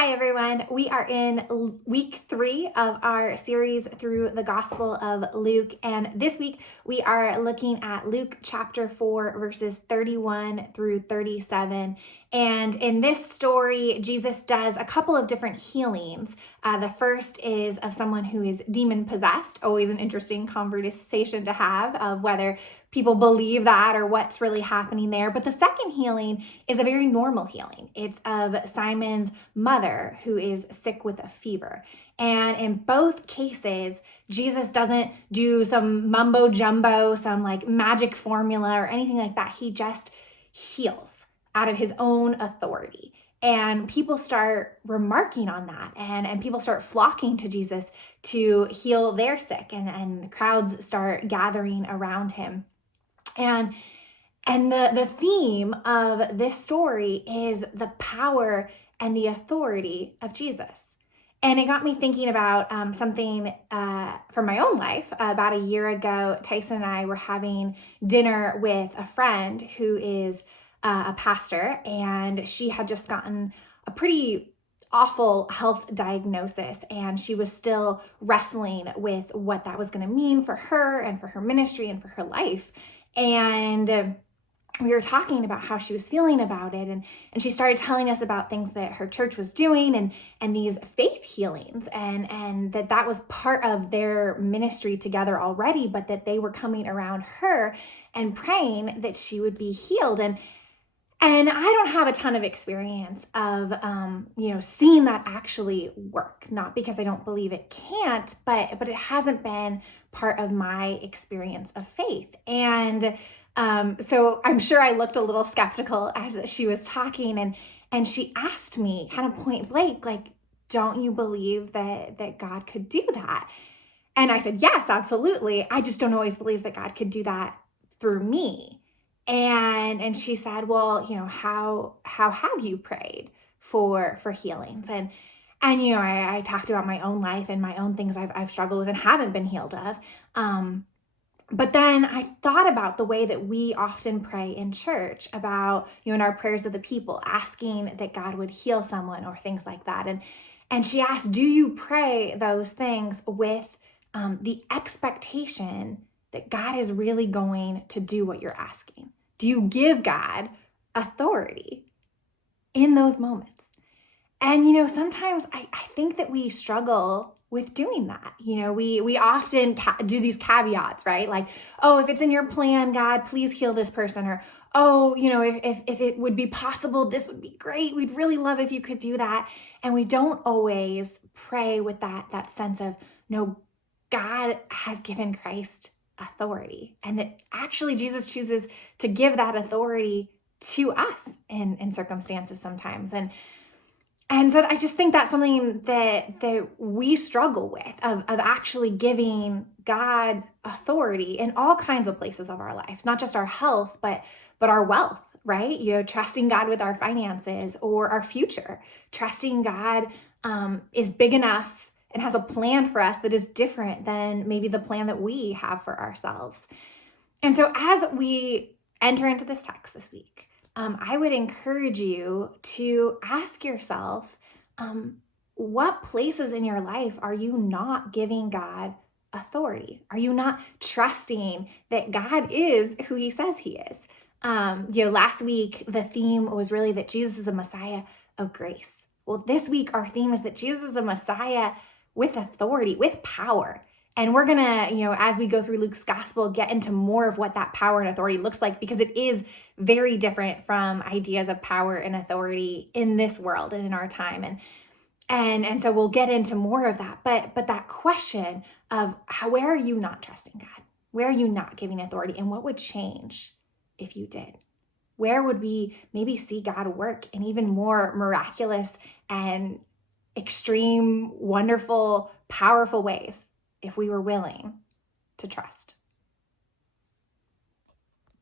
Hi, everyone. We are in week 3 of our series through the Gospel of Luke. And this week we are looking at Luke chapter 4, verses 31 through 37. And in this story, Jesus does a couple of different healings. The first is of someone who is demon possessed, always an interesting conversation to have of whether people believe that or what's really happening there. But the second healing is a very normal healing. It's of Simon's mother who is sick with a fever. And in both cases, Jesus doesn't do some mumbo jumbo, some like magic formula or anything like that. He just heals out of his own authority. And people start remarking on that, and people start flocking to Jesus to heal their sick, and crowds start gathering around him. And the theme of this story is the power and the authority of Jesus. And it got me thinking about something from my own life. About a year ago, Tyson and I were having dinner with a friend who is a pastor, and she had just gotten a pretty awful health diagnosis, and she was still wrestling with what that was going to mean for her and for her ministry and for her life. And we were talking about how she was feeling about it, and she started telling us about things that her church was doing and these faith healings, and that was part of their ministry together already, but that they were coming around her and praying that she would be healed. And I don't have a ton of experience of, seeing that actually work, not because I don't believe it can't, but it hasn't been part of my experience of faith. And so I'm sure I looked a little skeptical as she was talking, and she asked me kind of point blank, like, don't you believe that God could do that? And I said, yes, absolutely. I just don't always believe that God could do that through me. And she said, well, how have you prayed for healings? And I talked about my own life and my own things I've struggled with and haven't been healed of. But then I thought about the way that we often pray in church about, in our prayers of the people, asking that God would heal someone or things like that. And she asked, do you pray those things with the expectation that God is really going to do what you're asking? Do you give God authority in those moments? And, sometimes I think that we struggle with doing that. We often do these caveats, right? Like, oh, if it's in your plan, God, please heal this person. Or, oh, if it would be possible, this would be great. We'd really love if you could do that. And we don't always pray with that sense of, no, God has given Christ authority, and that actually Jesus chooses to give that authority to us in circumstances sometimes. And so I just think that's something that we struggle with, of actually giving God authority in all kinds of places of our life, not just our health, but our wealth, right? Trusting God with our finances or our future, trusting God is big enough and has a plan for us that is different than maybe the plan that we have for ourselves. And so as we enter into this text this week, I would encourage you to ask yourself, what places in your life are you not giving God authority? Are you not trusting that God is who he says he is? Last week, the theme was really that Jesus is a Messiah of grace. Well, this week, our theme is that Jesus is a Messiah with authority, with power. And we're gonna, as we go through Luke's gospel, get into more of what that power and authority looks like, because it is very different from ideas of power and authority in this world and in our time. And so we'll get into more of that. But that question of where are you not trusting God? Where are you not giving authority? And what would change if you did? Where would we maybe see God work in even more miraculous and extreme, wonderful, powerful ways if we were willing to trust?